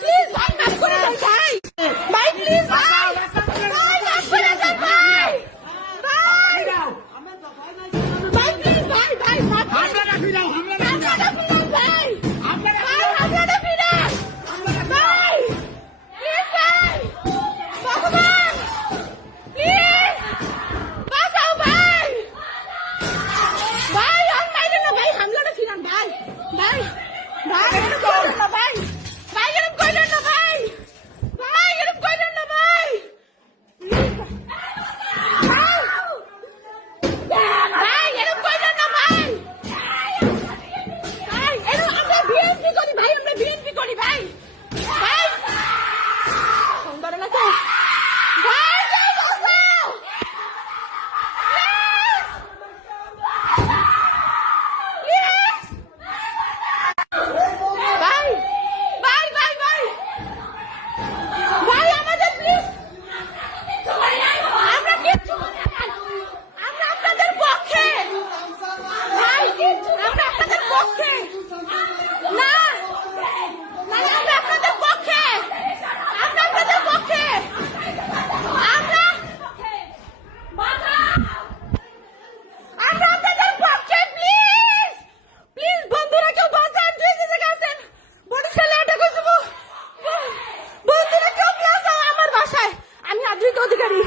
Please ভাই মাফ করে দেন ভাই, ভাই প্লিজ ভাই, ভাই মাফ করে দেন ভাই, ভাই ভাই প্লিজ ভাই, ভাই মাফ করে দেন, আপনারা ফিরান ভাই, ভাই আপনারা ফিরান ভাই, প্লিজ ভাই, ভগবান প্লিজ বাঁচাও ভাই, ভাই আর মাইরেন না ভাই, হামলাটা ফিরান ভাই, ভাই ভাই এরকম করেন না ভাই, ভাই এরকম করেন না ভাই, ভাই এরকম করেন না ভাই, ভাই এরকম করেন না ভাই, ভাই এরকম আমরা বিএনপি করি ভাই, আমরা বিএনপি করি ভাই, ভাই সুন্দর না তো ভাই, যাও বাঁচাও প্লিজ, ভাই ভাই ভাই ভাই ভাই আমাদের প্লিজ, আমরা কিচ্ছু বলি না, আমরা আপনাদের পক্ষে ভাই, আমরা আপনাদের পক্ষে না, না আমরা আপনাদের পক্ষে, আমরা আপনাদের পক্ষে, আমরা আপনাদের পক্ষে, প্লিজ প্লিজ বন্ধুরা কেউ বাঁচান, যে যে জায়গায় আছেন বরিশালে আটক হয়েছে, বন্ধুরা কেউ প্লিজ আমার বাসায়, আমি আদ্রিত অধিকারী।